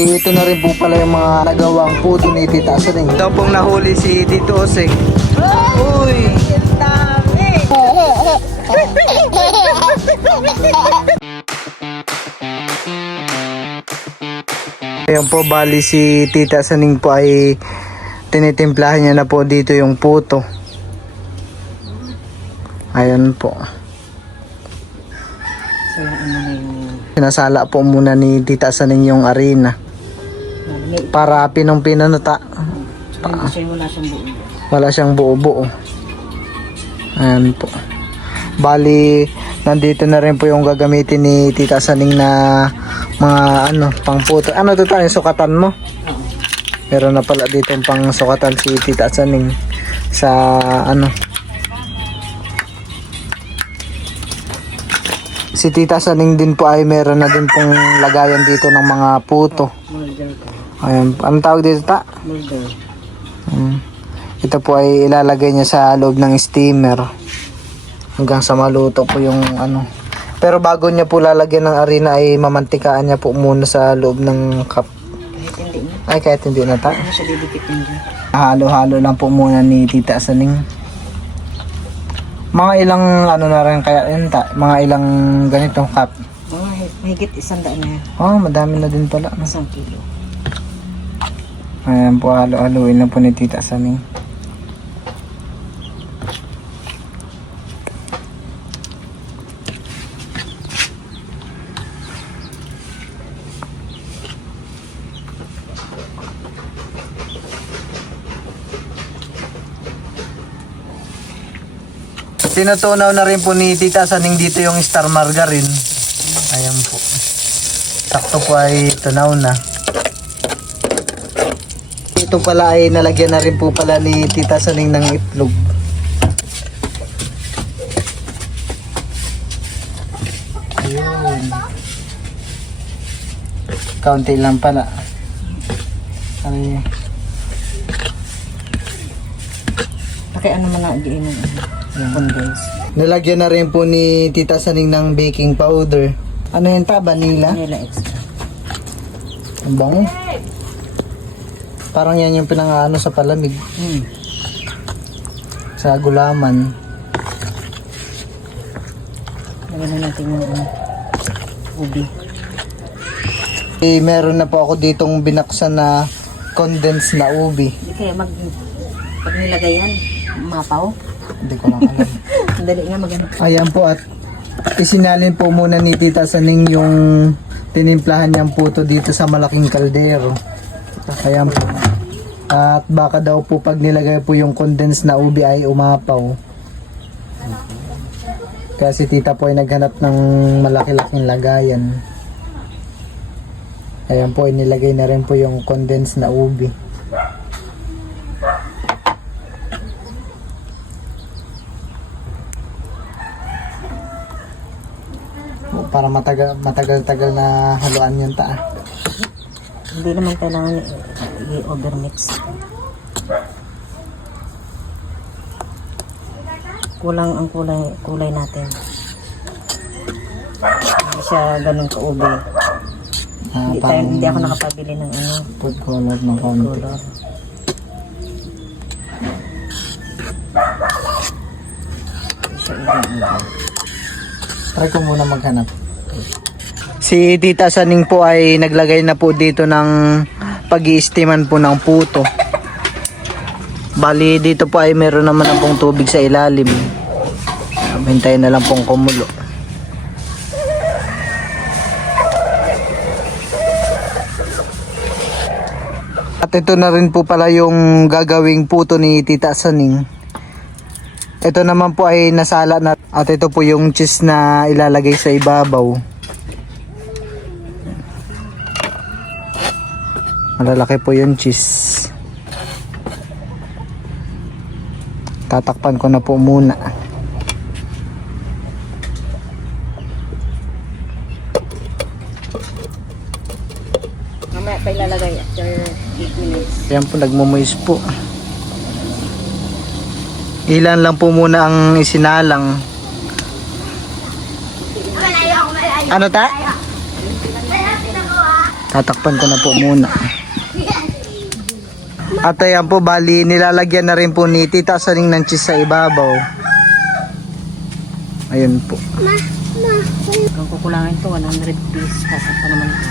Ito na rin po pala yung mga nagawang puto ni Tita Saning. Ito pong nahuli si Tito Oseng. Uy! Ayan po, bali si Tita Saning po ay tinitimplahan niya na po dito yung puto. Ayan po. So, yung ano. Sinasala po muna ni Tita Saning yung arena. Para. So, hindi siya wala siyang buo. Wala siyang buo-buo. Ayan po. Bali, nandito na rin po yung gagamitin ni Tita Saning na mga ano, pang puto. Ano to tayo, sukatan mo? Oo. Meron na pala dito yung pang sukatan si Tita Saning sa ano. Si Tita Saning din po ay meron na din pong lagayan dito ng mga puto. Ayan, anong tawag dito ta? Mulder. Mm. Ito po ay ilalagay niya sa loob ng steamer. Hanggang sa maluto po yung ano. Pero bago niya po lalagyan ng arena ay mamantikaan niya po muna sa loob ng cup. Kahit hindi na. Ay kahit hindi na ta. Ano siya didikitin? Halo-halo lang po muna ni Tita Saning. Mga ilang ano na rin kaya yun ta. Mga ilang ganito cup. Mga hi- mahigit isang daan na yan. Oh, madami na din pala. Isang kilo. Ayan po, halo-haloin na po ni Tita Saning. Tinutunaw na rin po ni Tita Saning dito yung star margarine. Ayan po. Sakto po ay tunaw na. Ito pala ay nalagyan na rin po pala ni Tita Saning ng itlog. Ayun. Kaunti lang pala. Ay, ano man na diin condense. nalagyan na rin po ni Tita Saning ng baking powder. Ano yun ta? Vanilla? Vanilla extra. Ang bango. Parang yan yung pinangaano sa palamig. Hmm. Sa gulaman. Lagyan na natin yung ano, ubi. Eh, meron na po ako ditong binaksan na condensed na ubi. Hindi kaya mag... Pag nilagay yan, mapaw. Hindi ko lang alam. Dali nga mag ano. Ayan po at isinalin po muna ni Tita Saning yung tinimplahan niyang puto dito sa malaking kaldero. Ayan po. At baka daw po pag nilagay po yung condensed na ubi ay umapaw. Kaya si Tita po ay naghanap ng malaki-laking lagayan. Ayan po, inilagay na rin po yung condensed na ubi. Para matagal matagal-tagal na haluan yung ta. Hindi naman kailangan i-overmix. Kulang ang kulay kulay natin. Hindi siya ganun ka-ube. Ah, Hindi, tayo, hindi ako nakapabili ng ano, food color ng konti. color. Try ko muna maghanap. Si Tita Saning po ay naglagay na po dito ng pag po ng puto. Bali dito po ay meron naman na pong tubig sa ilalim. Hintayin na lang pong kumulo. At ito na rin po pala yung gagawing puto ni Tita Saning. Ito naman po ay nasala na at ito po yung cheese na ilalagay sa ibabaw. Malalaki po yung cheese. Tatakpan ko na po muna. Mamaya pa ilalagay after 8 minutes. Yan po, nagmumoist po. Ilan lang po muna ang isinalang. Ano ta? Tatakpan ko na po muna. At ayan po, bali, nilalagyan na rin po ni Tita Saring ng cheese sa ibabaw. Ayun po. Kung kukulangin to, 100 piece. Pasok pa naman ito.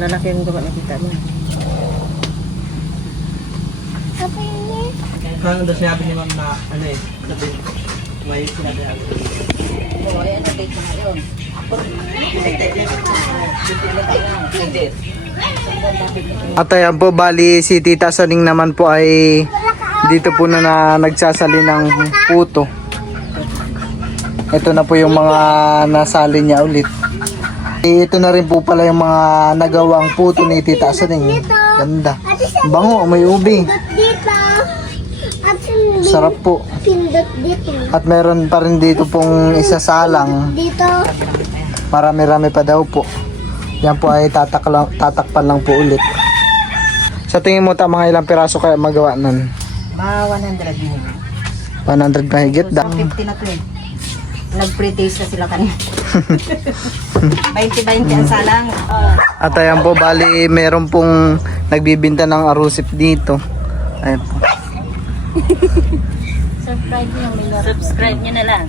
Lalaki yung gawa nakita niya. Ano daw sinabi ni ma'am na ano eh, sabi, may sinabi ako. Oo, ayan ang date na yun. At ayan po, bali si Tita Saning naman po ay dito po na, na nagsasali ng puto. Ito na po yung mga nasali niya ulit. Ito na rin po pala yung mga nagawang puto ni Tita Saning. Ganda. Bango, may ubi. Sarap po. At meron pa rin dito pong isasalang. Marami-rami pa daw po. Yan po ay tatak lang, tatakpan lang po ulit. Sa tingin mo ta mga ilang piraso kaya magawa nun? Mga 100 yun. 100 pa higit So, da. 50 na to eh. Nag-pre-taste na sila kanina. 20-20 ang salang. At ayan po, bali meron pong nagbibinta ng arusip dito. Ayan po. Subscribe nyo, Milot. Subscribe nyo na lang.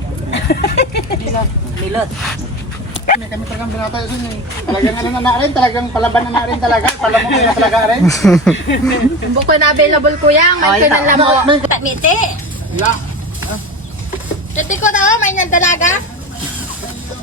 Milot. Milot. Kami kami talagang binata yun eh. Talagang ano na na rin, talagang palaban na na rin talaga. Palamok na talaga rin. Buko na available kuya, may Ay, pinala mo. May Miti. la. Titi ko daw, may nyan dalaga.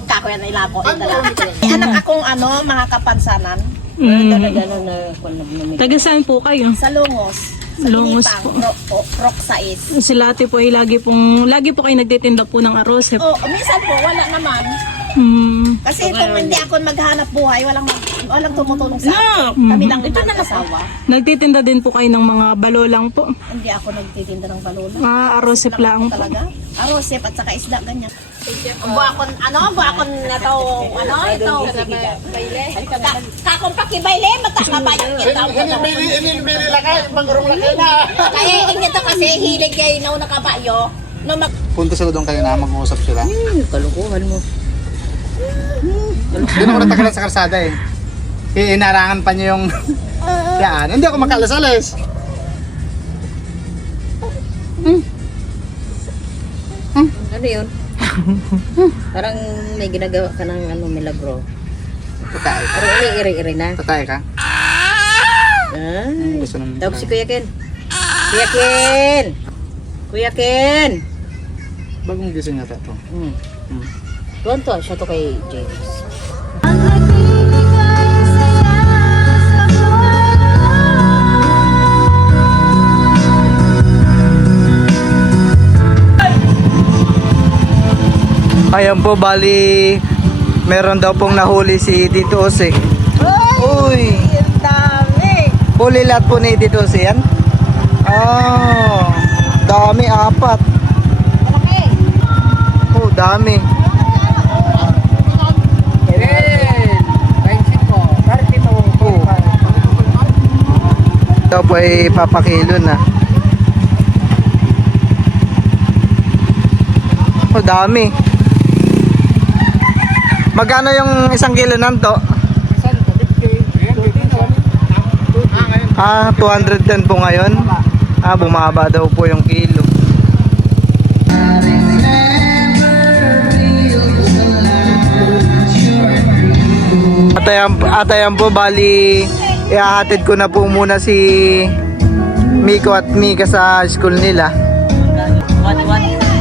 Kako yan ilapo. Anak akong ano, mga kapansanan. Mm. Talaga na na nagmamit. Taga saan po kayo? Sa Lungos. Sa Lungos Linipang, po. Pro, o, Proc Sais. Sila ate po ay lagi pong, lagi po kayo nagtitinda po ng arroz. O, minsan po, wala naman. Hmm. Kasi kung hindi ako maghanap buhay, walang walang tumutulong sa akin. Kami lang Ito na asawa. Nagtitinda din po kayo ng mga balolang po. Hindi ako nagtitinda ng balona. Ah, arrosip lang po. Talaga? Arosip at saka isda, ganyan. Buakon, ano, buakon na to, ano, ito. Ka- Kakong pakibayle, mata ka ba yung kita? Inibili, inibili lakay, bangurong lakay na. Kaya hindi to kasi hilig kayo na nakabayo. No, mag... Punta sila doon kayo na, mag-uusap sila. Kalukuhan mo. Doon ako natagalan sa kalsada eh. Iinarangan pa niyo yung... Yan, hindi ako makalas-alas. Ano yun? Parang may ginagawa ka ng ano, milagro. Tatay. Pero iri-iri na. Tatay ka? Ah. Gusto nang... Tawag si Kuya Ken. Kuya Ken! Kuya Ken! Bagong gising yata ito. Hmm. Hmm. Doon to, siya to kay James. Ayan po, bali meron daw pong nahuli si Tito Ose. Uy! Ang dami! Huli lahat po ni Tito Ose yan? Oh, dami, apat. Malaki! Oh, dami. Oh. Ito po ay papakilo na. Oh, dami. Magkano yung isang kilo nanto? Ah, 210 po ngayon. Ah, bumaba daw po yung kilo. At ayan, at ayan po, bali, ihahatid ko na po muna si Miko at Mika sa school nila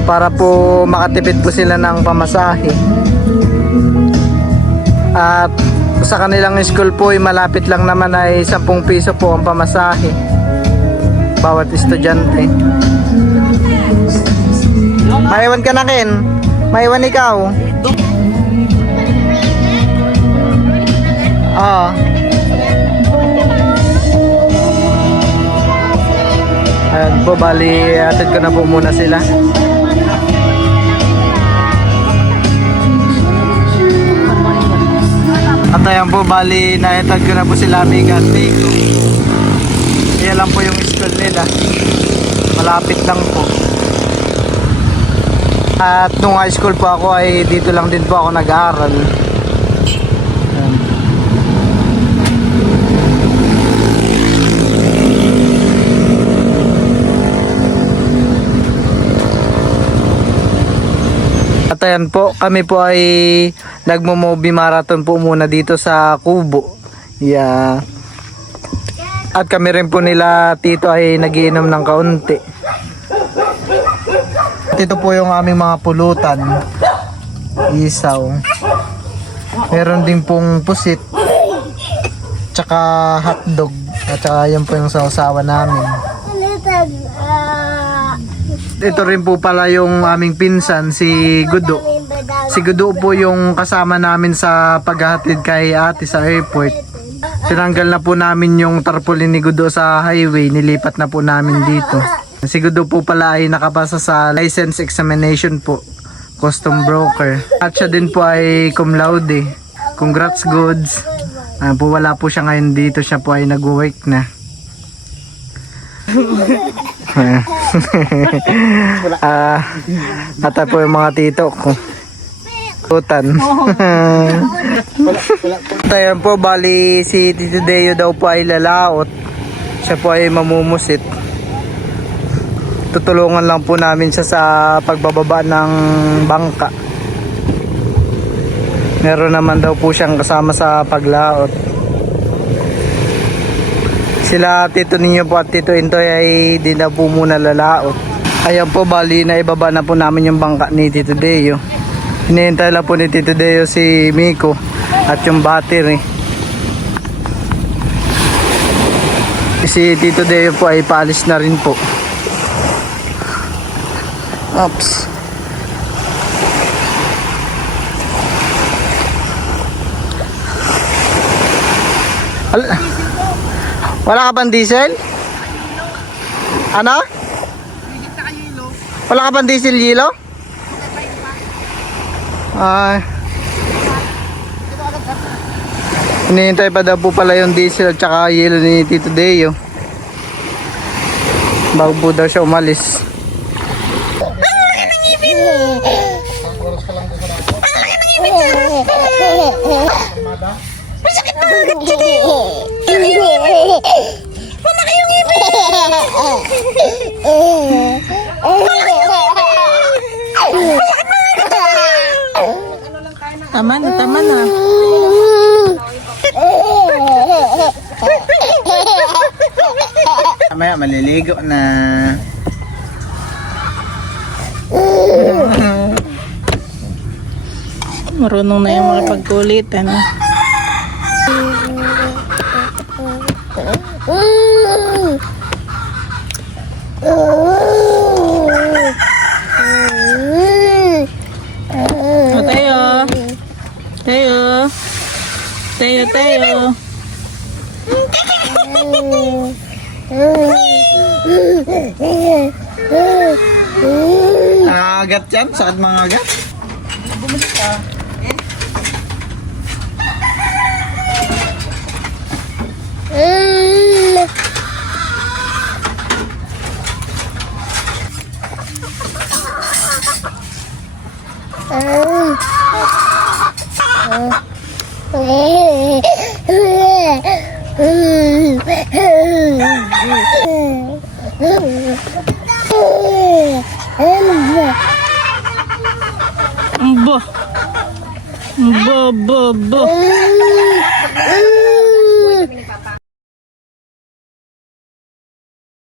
para po makatipid po sila ng pamasahe. At sa kanilang school po ay malapit lang naman ay 10 piso po ang pamasahe bawat estudyante. Maiwan ka na Ken. Maiwan ikaw. Oo. Ayan po, bali, atid ko na po muna sila. At ayan po, bali, naitag ko na po sila Mika at Miko. Kaya lang po yung school nila. Malapit lang po. At nung high school po ako ay dito lang din po ako nag-aaral. Pulutan po. Kami po ay nagmo-movie marathon po muna dito sa Kubo. Yeah. At kami rin po nila tito ay nagiinom ng kaunti. Ito po yung aming mga pulutan. Isaw. Meron din pong pusit. Tsaka hotdog. At tsaka yan po yung sausawa namin. Ito rin po pala yung aming pinsan, si Gudo. Si Gudo po yung kasama namin sa paghahatid kay ate sa airport. Tinanggal na po namin yung tarpaulin ni Gudo sa highway, nilipat na po namin dito. Si Gudo po pala ay nakapasa sa license examination po, custom broker. At siya din po ay cum laude. Congrats goods. Ah, po wala po siya ngayon dito, siya po ay nag-work na. Ah, ata po yung mga tito ko. Putan. Tayo po, bali si Tito Deo daw po ay lalaot. Siya po ay mamumusit. Tutulungan lang po namin siya sa pagbababa ng bangka. Meron naman daw po siyang kasama sa paglaot. Sila Tito Ninyo po at Tito Intoy ay di na po muna lalaot. Ayan po, bali na ibaba na po namin yung bangka ni Tito Deo. Hinihintay lang po ni Tito Deo si Miko at yung battery. Si Tito Deo po ay paalis na rin po. Oops. Al- Wala ka pang diesel? Ano? Wala ka pang diesel yelo? Ay. Hinihintay pa daw po pala yung diesel at saka yelo ni Tito Deo. Bago po daw siya umalis. Tama na, tama na. Mamaya maliligo na. Marunong na yung makipagkulit, ano. O, Teo. Teo. Teo, Teo. Agat yan? Sakit mga agat? Bo. Bo, bo, bo.